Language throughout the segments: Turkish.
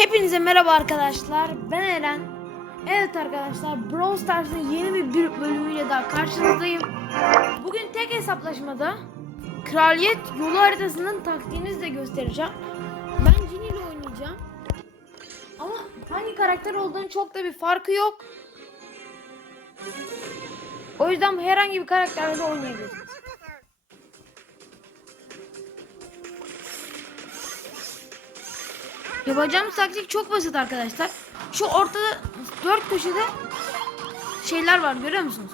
Hepinize merhaba arkadaşlar. Ben Eren. Evet arkadaşlar Brawl Stars'ın yeni bir bir bölümüyle daha karşınızdayım. Bugün tek hesaplaşmada Kraliyet yolu haritasının taktiğini size göstereceğim. Ben Ginny ile oynayacağım. Ama hangi karakter olduğunu çok da bir farkı yok. O yüzden herhangi bir karakterle oynayabilirsiniz. Yapacağımız taktik çok basit arkadaşlar. Şu ortada dört köşede şeyler var görüyor musunuz?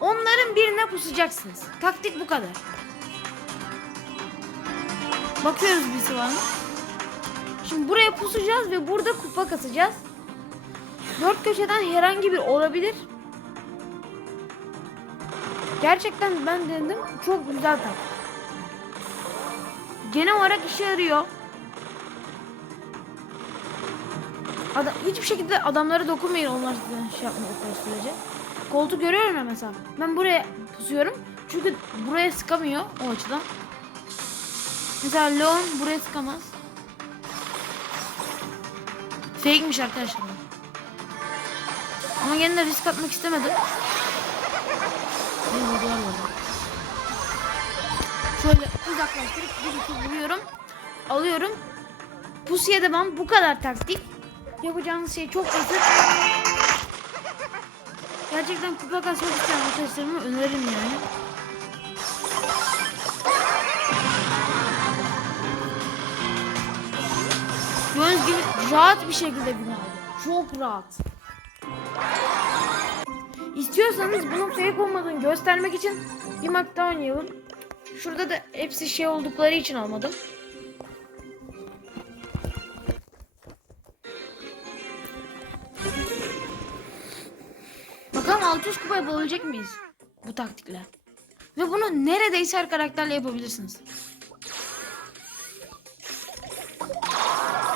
Onların birine pusacaksınız. Taktik bu kadar. Bakıyoruz birisi var mı? Şimdi buraya pusacağız ve burada kupa kasacağız. Dört köşeden herhangi bir olabilir. Gerçekten ben denedim. Çok güzel taktik. Genel olarak işe yarıyor. Adam, hiçbir şekilde adamlara dokunmayın onlar size şey yapmadıkları sürece. Koltuğu görüyorum ya mesela. Ben buraya pusuyorum. Çünkü buraya sıkamıyor o açıdan. Mesela Leon buraya sıkamaz. Fake'miş arkadaşlar. Ama de risk atmak istemedim. Ne vurdular burada. Şöyle uzaklaştırıp bir iki vuruyorum. Alıyorum. Pusuya devam. Bu kadar taktik. Yapacağınız şey çok basit. Gerçekten kupa kasmak isteyen arkadaşlarıma öneririm yani. Gördüğünüz gibi rahat bir şekilde bin aldım. Çok rahat. İstiyorsanız bunun fake olmadığını göstermek için bir mak oynayalım. Şurada da hepsi şey oldukları için almadım. 600 kupa yapabilecek miyiz bu taktikle? Ve bunu neredeyse her karakterle yapabilirsiniz.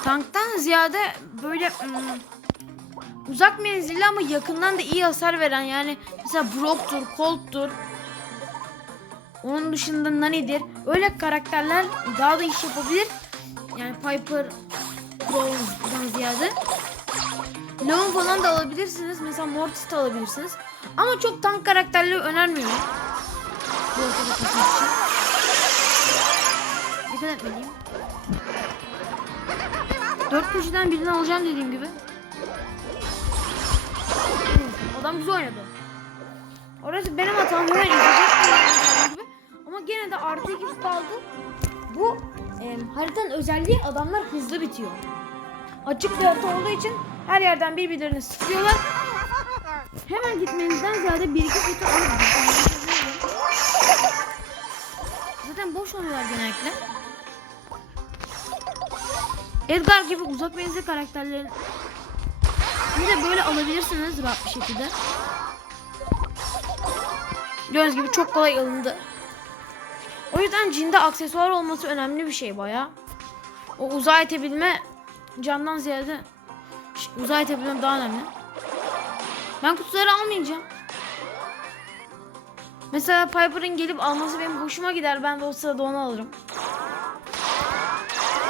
Tanktan ziyade böyle hmm, uzak menzilli ama yakından da iyi hasar veren yani mesela Brock'tur, Colt'tur. Onun dışında Nani'dir. Öyle karakterler daha da iş yapabilir. Yani Piper, Crow'dan ziyade. Leon falan da alabilirsiniz. Mesela Mortis de alabilirsiniz. Ama çok tank karakterleri önermiyorum. Bu ortada kasmak için. Dikkat etmeliyim. Dört köşeden birini alacağım dediğim gibi. Adam güzel oynadı. Orası benim hatam. Hemen izleyecek. Ama gene de artı iki kupa aldı. Bu e, haritanın özelliği adamlar hızlı bitiyor. Açık bir harita olduğu için her yerden birbirlerini sıkıyorlar. Hemen gitmenizden ziyade bir iki kutu alıp Zaten boş oluyorlar genellikle. Edgar gibi uzak menzil karakterlerin bir de böyle alabilirsiniz rahat bir şekilde. Gördüğünüz gibi çok kolay alındı. O yüzden cinde aksesuar olması önemli bir şey baya. O uzağa itebilme candan ziyade uzağa itebilmem daha önemli. Ben kutuları almayacağım. Mesela Piper'ın gelip alması benim hoşuma gider. Ben de o sırada onu alırım.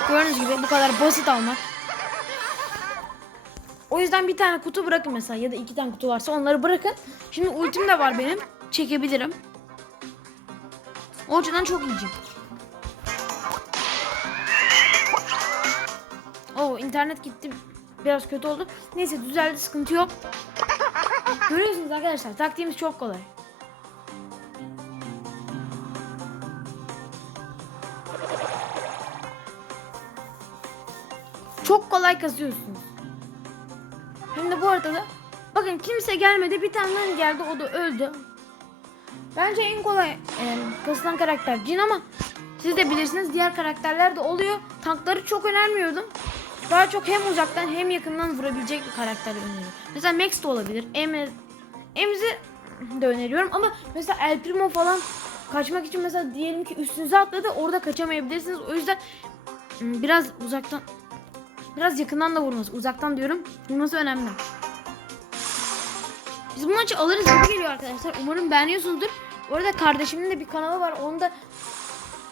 Gördüğünüz gibi bu kadar basit almak. O yüzden bir tane kutu bırakın mesela ya da iki tane kutu varsa onları bırakın. Şimdi ultim de var benim. Çekebilirim. O çok iyice. Oo internet gitti. Biraz kötü oldu. Neyse düzeldi sıkıntı yok. Görüyorsunuz arkadaşlar taktiğimiz çok kolay. Çok kolay kazıyorsunuz. De bu arada da bakın kimse gelmedi bir tane geldi o da öldü. Bence en kolay e, kasılan karakter Jin ama siz de bilirsiniz diğer karakterler de oluyor. Tankları çok önermiyordum. Daha çok hem uzaktan hem yakından vurabilecek bir karakter öneriyorum. Mesela Max de olabilir. Emir, Emzi de öneriyorum ama mesela El Primo falan kaçmak için mesela diyelim ki üstünüze atladı orada kaçamayabilirsiniz. O yüzden m, biraz uzaktan biraz yakından da vurması. Uzaktan diyorum. Vurması önemli. Biz bu maçı alırız gibi geliyor arkadaşlar. Umarım beğeniyorsunuzdur. Bu arada kardeşimin de bir kanalı var. Onu da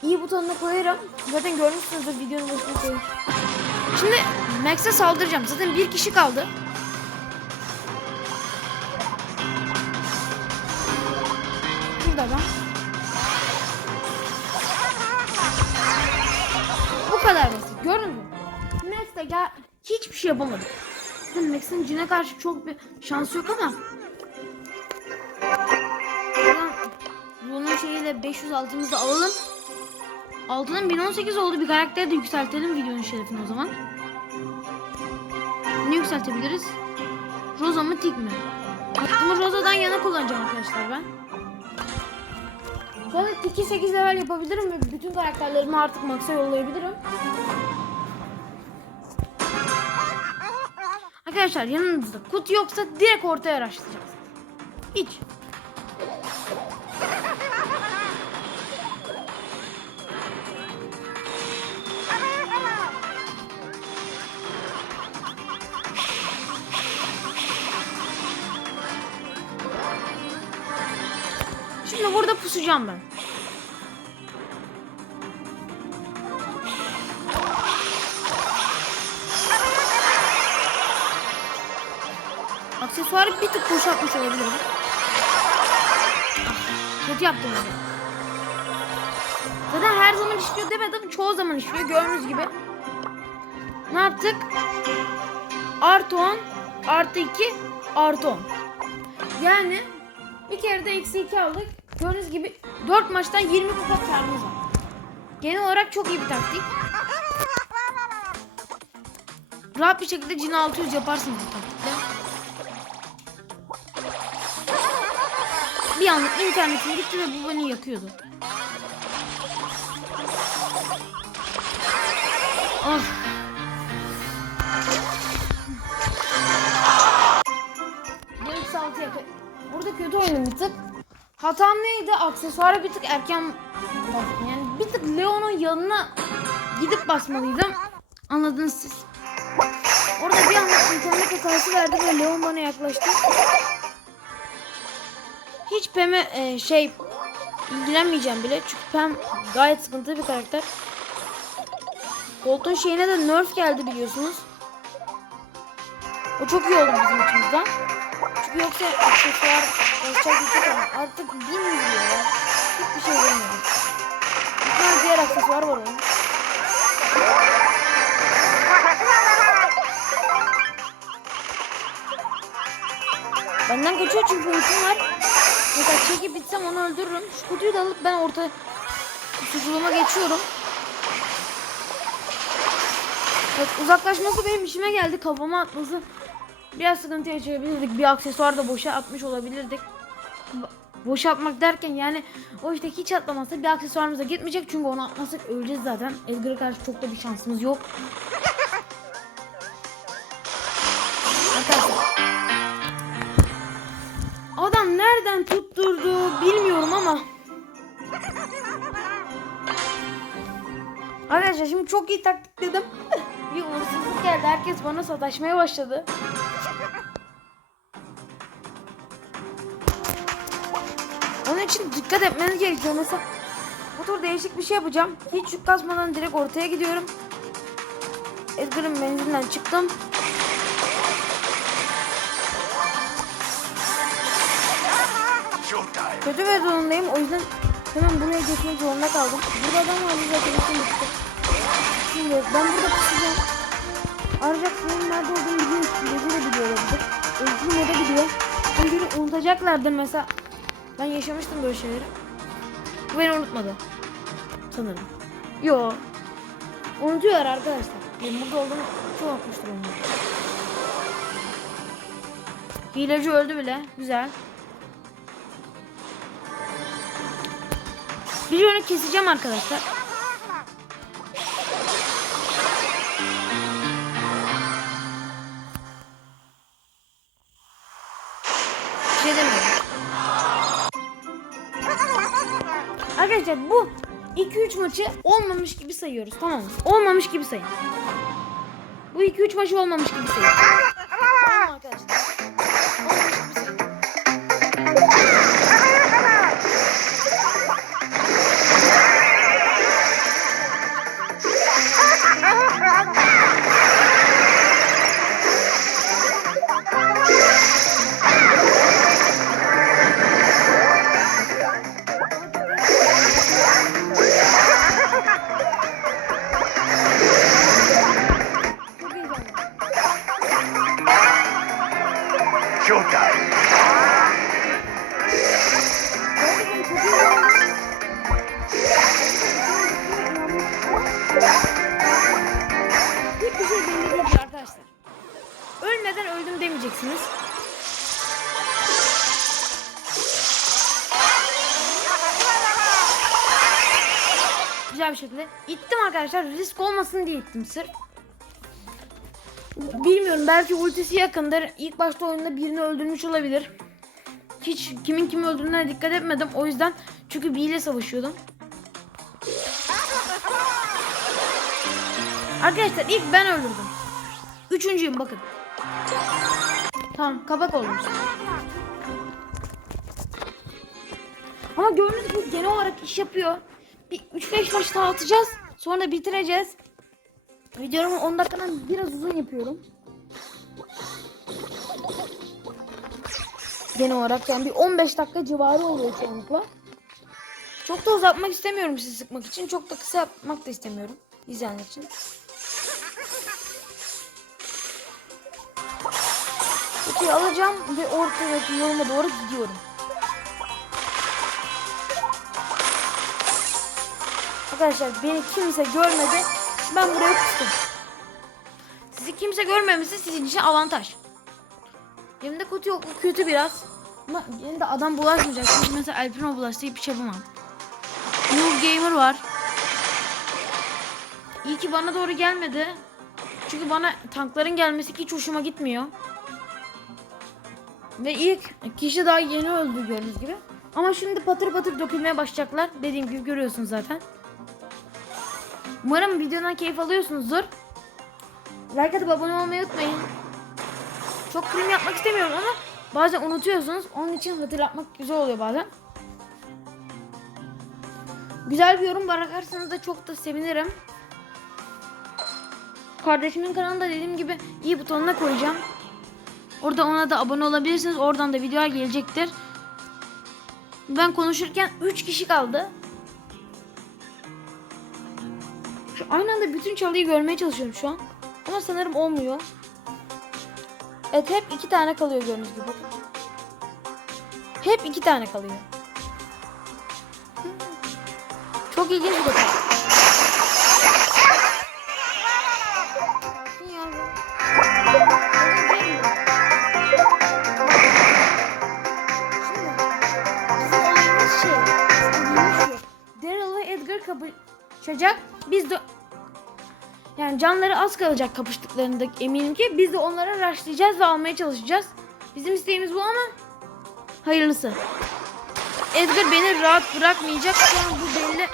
iyi butonuna koyarım. Zaten görmüşsünüzdür videonun başına koyayım. Şimdi Max'e saldıracağım. Zaten bir kişi kaldı. Burada adam. Bu kadar basit. Gördün mü? Max de gel hiçbir şey yapamadı. Max'in cine karşı çok bir şansı yok ama bunun şeyiyle 500 altımızda alalım. Altının 1018 oldu. Bir karakter de yükseltelim videonun şerefine o zaman. Ne yükseltebiliriz? Rosa mı Tik mi? Bunu Rosa'dan yana kullanacağım arkadaşlar ben. Sonra Tik'i 8 level yapabilirim ve bütün karakterlerimi artık Max'a yollayabilirim. Arkadaşlar yanınızda kutu yoksa direkt ortaya araştıracağız. Hiç. Pusacağım ben. Aksesuarı bir tık boşaltmış olabilirim. Ah, kötü yaptım onu. Zaten her zaman işliyor demedim. Çoğu zaman işliyor. Gördüğünüz gibi. Ne yaptık? Artı 10, artı 2, artı 10. Yani bir kere de eksi 2 aldık. Gördüğünüz gibi 4 maçtan 20 kupa karımız. Genel olarak çok iyi bir taktik. Rahat bir şekilde cin 600 yaparsınız bu taktikle. Bir anlık internetim gitti ve bu beni yakıyordu. Of. Bu eksi 6 yakıyor. Burada kötü oynadım bir tık. Hatam neydi? Aksesuara bir tık erken bastım. Yani bir tık Leon'un yanına gidip basmalıydım. Anladınız siz. Orada bir anda internet hatası verdi ve Leon bana yaklaştı. Hiç Pem'e e, şey ilgilenmeyeceğim bile. Çünkü Pem gayet sıkıntılı bir karakter. Colt'un şeyine de nerf geldi biliyorsunuz. O çok iyi oldu bizim açımızdan. Çünkü yoksa aksesuar bir şey ama artık bilmiyor ya. Hiçbir şey bilmiyor. Bir tane diğer aksesuar var onun. Benden kaçıyor çünkü ultim var. Mesela çekip bitsem onu öldürürüm. Şu kutuyu da alıp ben orta suçluluğuma geçiyorum. Evet, uzaklaşması benim işime geldi. Kafama atması biraz sıkıntı yaşayabilirdik. Bir aksesuar da boşa atmış olabilirdik. Bo- Boşa atmak derken yani o işte hiç atlamazsa bir aksesuarımız gitmeyecek. Çünkü onu atmasak öleceğiz zaten. Edgar'a karşı çok da bir şansımız yok. Adam nereden tutturdu bilmiyorum ama. Arkadaşlar şimdi çok iyi taktik dedim. bir uğursuzluk geldi. Herkes bana sataşmaya başladı. Onun için dikkat etmeniz gerekiyor. Mesela bu tur değişik bir şey yapacağım. Hiç yük kasmadan direkt ortaya gidiyorum. Edgar'ın menzilinden çıktım. Kötü bir durumdayım. O yüzden hemen buraya geçmek zorunda kaldım. Burada adam vardı zaten bitti. Şimdi ben burada pusacağım. Arayacak senin nerede olduğunu biliyor. Gece de biliyor olabilir. Özgürüm o da biliyor. Çünkü unutacaklardır mesela. Ben yaşamıştım böyle şeyleri. Bu beni unutmadı. Sanırım. Yo. Unutuyorlar arkadaşlar. Benim burada olduğumu çok unutmuştur onlar. Hileci öldü bile. Güzel. Bir yönü keseceğim arkadaşlar. Arkadaşlar bu 2-3 maçı olmamış gibi sayıyoruz tamam mı? Olmamış gibi sayın. Bu 2-3 maçı olmamış gibi sayın. Tamam arkadaşlar? Arkadaşlar. Ölmeden öldüm demeyeceksiniz. Güzel bir şekilde. İttim arkadaşlar. Risk olmasın diye ittim sırf. Bilmiyorum belki ultisi yakındır. İlk başta oyunda birini öldürmüş olabilir. Hiç kimin kimi öldürdüğüne dikkat etmedim. O yüzden çünkü B ile savaşıyordum. Arkadaşlar ilk ben öldürdüm. Üçüncüyüm bakın. Tamam kabak oldum. Ama gördüğünüz gibi genel olarak iş yapıyor. Bir 3-5 maç daha atacağız. Sonra bitireceğiz. Videomu 10 dakikadan biraz uzun yapıyorum. Genel olarak yani bir 15 dakika civarı oluyor çoğunlukla. Çok da uzatmak istemiyorum sizi sıkmak için. Çok da kısa yapmak da istemiyorum izleyenler için. Kutuyu alacağım ve ortadaki yoluma doğru gidiyorum. Arkadaşlar beni kimse görmedi. Ben buraya kustum. Sizi kimse görmemesi sizin için avantaj. Elimde kutu yok. Kötü biraz. Ama yine de adam bulaşmayacak. Çünkü mesela Alpino bulaştı hiçbir şey yapamam. Noob Gamer var. İyi ki bana doğru gelmedi. Çünkü bana tankların gelmesi hiç hoşuma gitmiyor. Ve ilk kişi daha yeni öldü gördüğünüz gibi. Ama şimdi patır patır dökülmeye başlayacaklar. Dediğim gibi görüyorsunuz zaten. Umarım videodan keyif alıyorsunuzdur. Like atıp abone olmayı unutmayın. Çok film yapmak istemiyorum ama bazen unutuyorsunuz. Onun için hatırlatmak güzel oluyor bazen. Güzel bir yorum bırakırsanız da çok da sevinirim. Kardeşimin kanalında dediğim gibi iyi butonuna koyacağım. Orada ona da abone olabilirsiniz. Oradan da videolar gelecektir. Ben konuşurken 3 kişi kaldı. Şu aynı anda bütün çalıyı görmeye çalışıyorum şu an. Ama sanırım olmuyor. Evet hep iki tane kalıyor gördüğünüz gibi. Bakın. Hep iki tane kalıyor. Çok ilginç bir detay. Kapışacak. Biz de yani canları az kalacak kapıştıklarında eminim ki biz de onlara rushlayacağız ve almaya çalışacağız. Bizim isteğimiz bu ama hayırlısı. Edgar beni rahat bırakmayacak. Şu bu belli.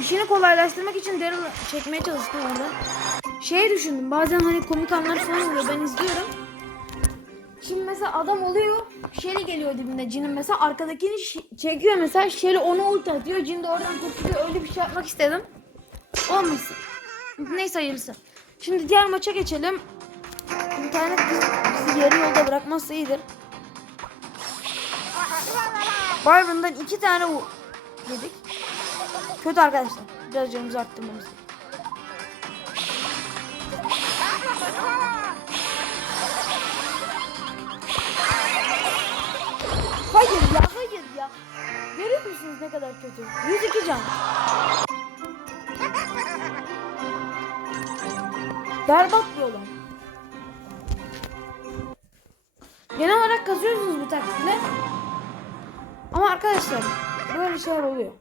İşini kolaylaştırmak için Daryl çekmeye çalıştım orada. Şey düşündüm bazen hani komik anlar falan oluyor ben izliyorum. Şimdi mesela adam oluyor, Shelly geliyor dibinde Jin'in mesela arkadakini çekiyor mesela Shelly onu ulti atıyor, Jin de oradan kurtuluyor öyle bir şey yapmak istedim. Olmasın. Neyse hayırlısı. Şimdi diğer maça geçelim. İnternet bizi, bizi yarı yolda bırakmazsa iyidir. Byron'dan iki tane vu- yedik. Kötü arkadaşlar. Biraz canımızı arttırmamız. gerekiyor. Hayır ya hayır ya. Görüyor musunuz ne kadar kötü? 102 can. Berbat bir olay. Genel olarak kazıyorsunuz bu taktikle. Ama arkadaşlar böyle şeyler oluyor.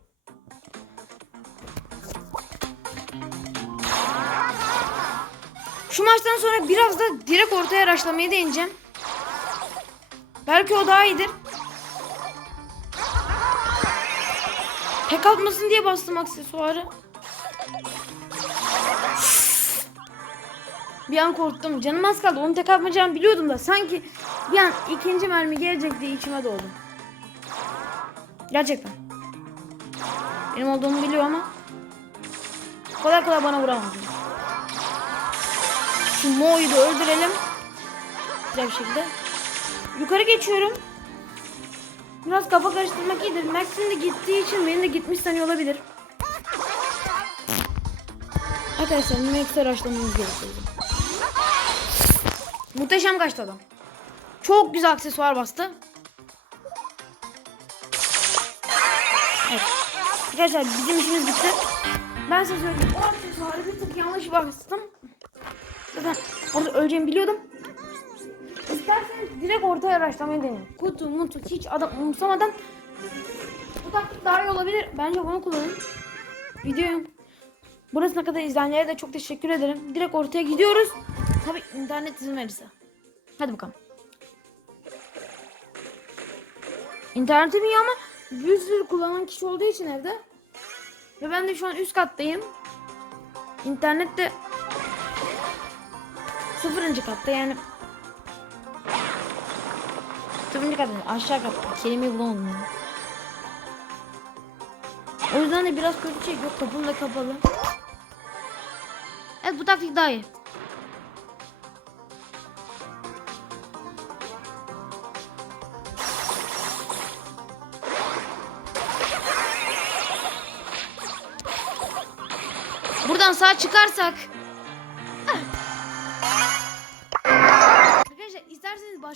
Şu maçtan sonra biraz da direkt ortaya raşlamayı deneyeceğim. Belki o daha iyidir. Tek atmasın diye bastım aksesuarı. Bir an korktum. Canım az kaldı. Onu tek atmayacağımı biliyordum da sanki bir an ikinci mermi gelecek diye içime doğdu. Gerçekten. Benim olduğumu biliyor ama kolay kolay bana vuramaz. Şu Mo'yu da öldürelim. Güzel bir şekilde. Yukarı geçiyorum. Biraz kafa karıştırmak iyidir. Max'in de gittiği için benim de gitmiş sanıyor olabilir. Arkadaşlar Max'e araçlamamız gerekiyor. Muhteşem kaçtı adam. Çok güzel aksesuar bastı. Evet. Arkadaşlar bizim işimiz bitti. Ben size söyleyeyim. O aksesuarı bir tık yanlış bastım. Zaten orada öleceğimi biliyordum. İsterseniz direkt ortaya araçlamayı deneyin. Kutu mutu hiç adam umursamadan bu taktik daha iyi olabilir. Bence bunu kullanın. Videoyu burasına kadar izleyenlere de çok teşekkür ederim. Direkt ortaya gidiyoruz. Tabi internet izin verirse. Hadi bakalım. İnternetim iyi ama bir sürü kullanan kişi olduğu için evde. Ve ben de şu an üst kattayım. İnternet de sıfırıncı katta yani. Katta değil, aşağı katta. Kelimeyi bulamadım ya. O yüzden de biraz kötü çekiyor. Kapım da kapalı. Evet bu taktik daha iyi. Buradan sağ çıkarsak.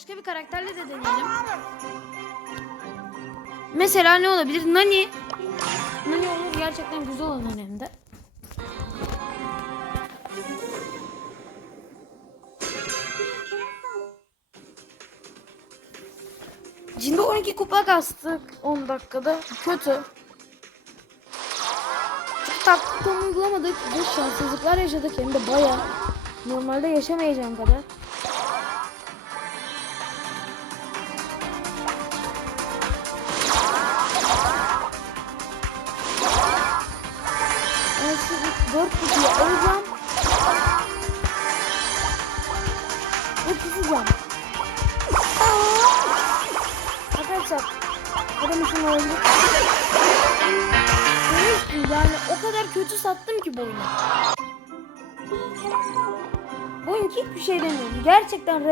Başka bir karakterle de deneyelim. Mesela ne olabilir? Nani. Nani olur gerçekten güzel olan hem de. Şimdi 12 kupa kastık 10 dakikada. Kötü. Çok taktik uygulamadık. Ve şanssızlıklar yaşadık hem de baya. Normalde yaşamayacağım kadar.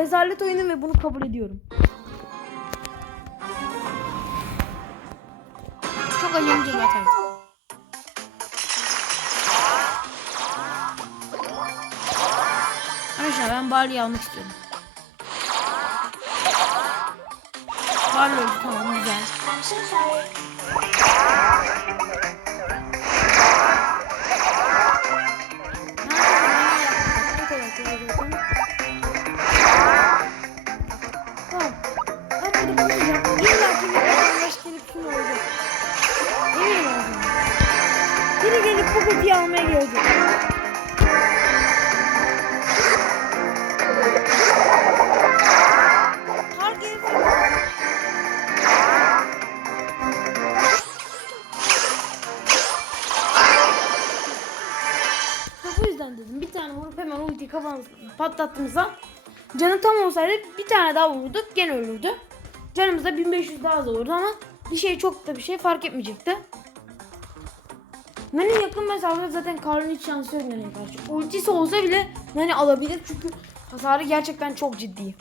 Rezalet oyunu ve bunu kabul ediyorum. Çok acemce yeter. Arkadaşlar ben Barley'i almak istiyorum. Barley öldü tamam güzel. Tamam. Bu kutuyu almaya. İşte bu yüzden dedim bir tane vurup hemen ultiyi kafamıza patlattığımızda canı tam olsaydı bir tane daha vururduk gene ölürdü. Canımız da 1500 daha az olurdu ama bir şey çok da bir şey fark etmeyecekti. Nani yakın mesafede zaten Karl'ın hiç şansı yok Nani'ye karşı. Ultisi olsa bile Nani alabilir çünkü hasarı gerçekten çok ciddi.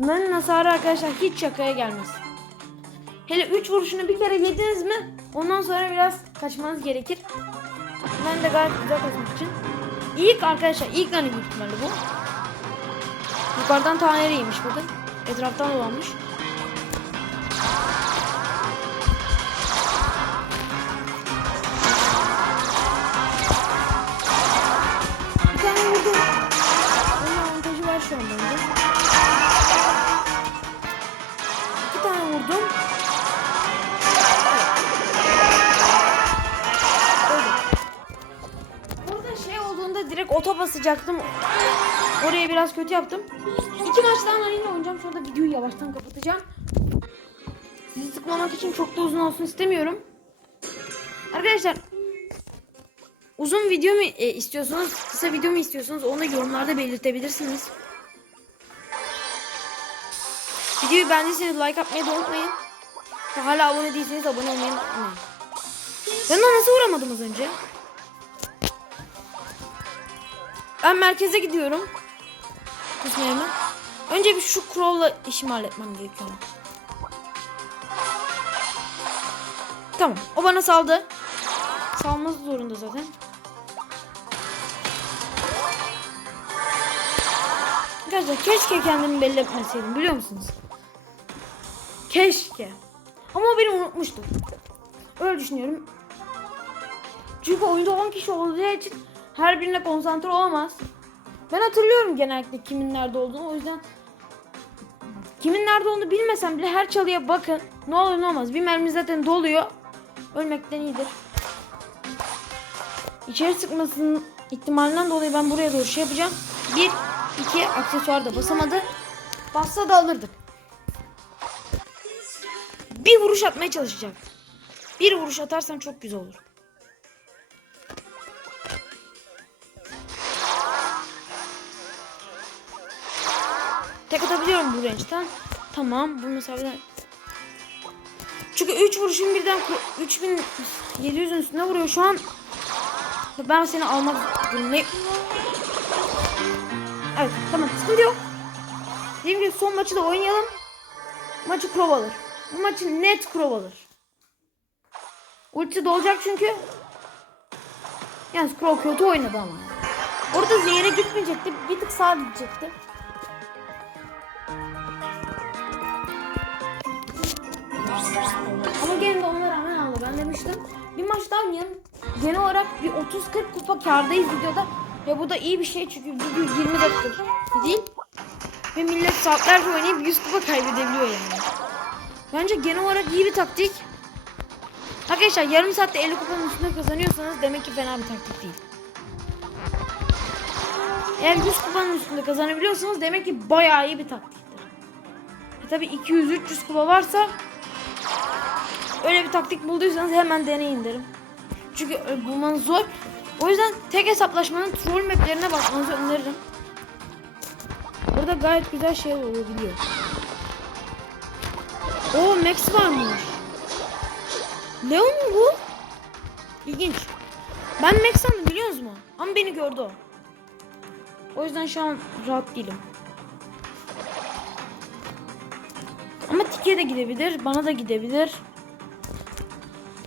Nani'nin hasarı arkadaşlar hiç şakaya gelmez. Hele 3 vuruşunu bir kere yediniz mi ondan sonra biraz kaçmanız gerekir. Ben de gayet güzel kaçmak için. İlk arkadaşlar ilk Nani büyük ihtimalle bu. Yukarıdan taneli yemiş bakın. Etraftan dolanmış. Vurdum. Burada şey olduğunda direkt oto basacaktım. Oraya biraz kötü yaptım. İki maç daha Nani'yle oynayacağım. Sonra da videoyu yavaştan kapatacağım. Sizi sıkmamak için çok da uzun olsun istemiyorum. Arkadaşlar uzun video mu e, istiyorsunuz, kısa video mu istiyorsunuz onu da yorumlarda belirtebilirsiniz. Videoyu beğendiyseniz like atmayı da unutmayın. Ve hala abone değilseniz abone olmayı unutmayın. Ben ona nasıl vuramadım az önce? Ben merkeze gidiyorum. Kısmıyorum. Önce bir şu crawl'la işimi halletmem gerekiyor. ama. Tamam. O bana saldı. Salması zorunda zaten. Arkadaşlar keşke kendimi belli etmeseydim biliyor musunuz? Keşke. Ama beni unutmuştu. Öyle düşünüyorum. Çünkü oyunda 10 kişi olduğu için her birine konsantre olamaz. Ben hatırlıyorum genellikle kimin nerede olduğunu. O yüzden kimin nerede olduğunu bilmesem bile her çalıya bakın. Ne olur ne olmaz. Bir mermi zaten doluyor. Ölmekten iyidir. İçeri sıkmasının ihtimalinden dolayı ben buraya doğru şey yapacağım. Bir, iki aksesuar da basamadı. Bassa da alırdık. Bir vuruş atmaya çalışacak. Bir vuruş atarsan çok güzel olur. Tek atabiliyorum bu range'den. Tamam bu mesafeden. Çünkü 3 vuruşun birden ku- 3700'ün üstüne vuruyor şu an. Ben seni almak durumundayım. Evet tamam sıkıntı yok. Dediğim gibi son maçı da oynayalım. Maçı Krov alır. Bu maçı net Krov alır. Ulti dolacak çünkü. Yalnız Krov kötü oynadı ama. Orada zehre gitmeyecekti. Bir tık sağa gidecekti. Ama gene de ona rağmen aldı. Ben demiştim. Bir maç daha oynayalım. Genel olarak bir 30-40 kupa kardayız videoda. Ve bu da iyi bir şey çünkü video 20 dakika değil. Ve millet saatlerce oynayıp 100 kupa kaybedebiliyor yani. Bence genel olarak iyi bir taktik. Arkadaşlar yarım saatte 50 kupanın üstünde kazanıyorsanız demek ki fena bir taktik değil. Eğer 100 kupanın üstünde kazanabiliyorsanız demek ki bayağı iyi bir taktiktir. E tabi 200-300 kupa varsa öyle bir taktik bulduysanız hemen deneyin derim. Çünkü e, bulmanız zor. O yüzden tek hesaplaşmanın troll maplerine bakmanızı öneririm. Burada gayet güzel şeyler olabiliyor. Oo Max varmış. Leon mu bu? İlginç. Ben Max sandım biliyor musunuz? Ama beni gördü o. O yüzden şu an rahat değilim. Ama Tike de gidebilir, bana da gidebilir.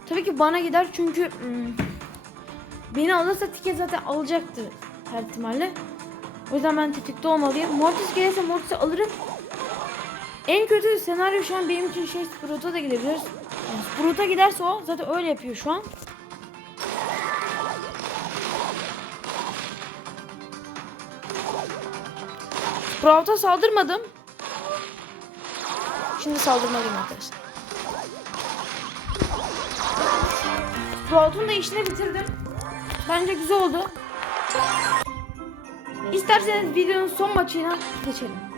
Tabii ki bana gider çünkü hmm, beni alırsa Tike zaten alacaktır her ihtimalle. O yüzden ben tetikte olmalıyım. Mortis gelirse Mortis'i alırım. En kötü senaryo şu an benim için şey Sprout'a da gidebilir. Yani Sprout'a giderse o zaten öyle yapıyor şu an. Sprout'a saldırmadım. Şimdi saldırmalıyım arkadaşlar. Sprout'un da işini bitirdim. Bence güzel oldu. İsterseniz videonun son maçına geçelim.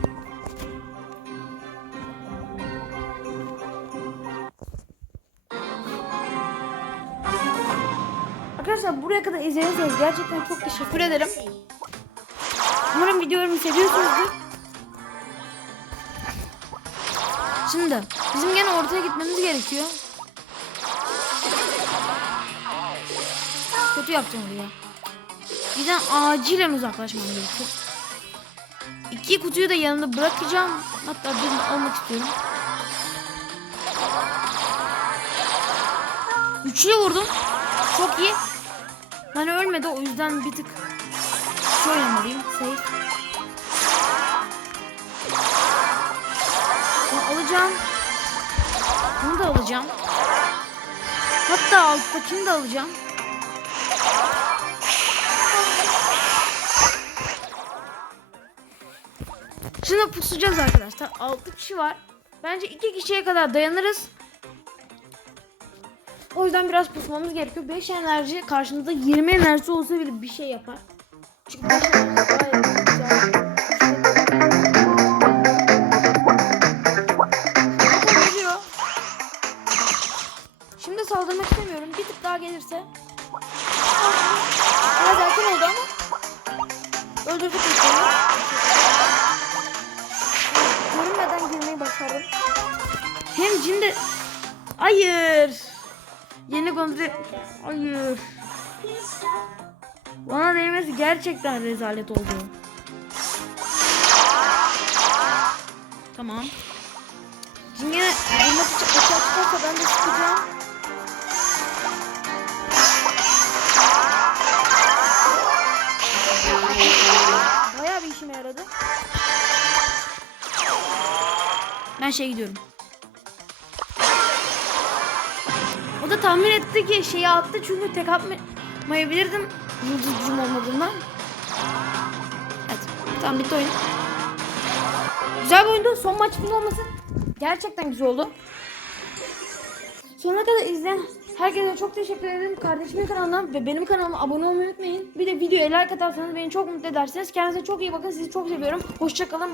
Arkadaşlar buraya kadar izlediyseniz gerçekten çok teşekkür ederim. Umarım videolarımı seviyorsunuzdur. Şimdi bizim gene ortaya gitmemiz gerekiyor. Kötü yaptım oraya. Bizden acilen uzaklaşmam gerekiyor. İki kutuyu da yanında bırakacağım. Hatta birini almak istiyorum. Üçlü vurdum. Çok iyi. Ben ölmedi o yüzden bir tık şu oynamalıyım. Safe. Alacağım. Bunu da alacağım. Hatta alttakini de alacağım. Şimdi pusacağız arkadaşlar. 6 kişi var. Bence 2 kişiye kadar dayanırız. O yüzden biraz pusmamız gerekiyor. 5 enerji karşımızda 20 enerji olsa bile bir şey yapar. Çünkü beş enerji gayet güzel. Geliyor. Şimdi saldırmak istemiyorum. Bir tık daha gelirse. Biraz erken oldu ama. Öldürdük insanı. Görünmeden girmeyi başardım. Hem Jin de... Hayır. Yeni kontrol... Hayır. Bana değmesi gerçekten rezalet oldu. Tamam. Yine vurmak için açığa çıkarsa ben de sıkacağım. Bayağı bir işime yaradı. Ben şey gidiyorum. O da tahmin etti ki şeyi attı çünkü tek atmayabilirdim yıldız gücüm olmadığından. Evet. Tamam bitti oyun. Güzel bir oyundu. Son maç bunun olması gerçekten güzel oldu. Sonuna kadar izleyen herkese çok teşekkür ederim. Kardeşimin kanalına ve benim kanalıma abone olmayı unutmayın. Bir de videoya like atarsanız beni çok mutlu edersiniz. Kendinize çok iyi bakın. Sizi çok seviyorum. Hoşçakalın.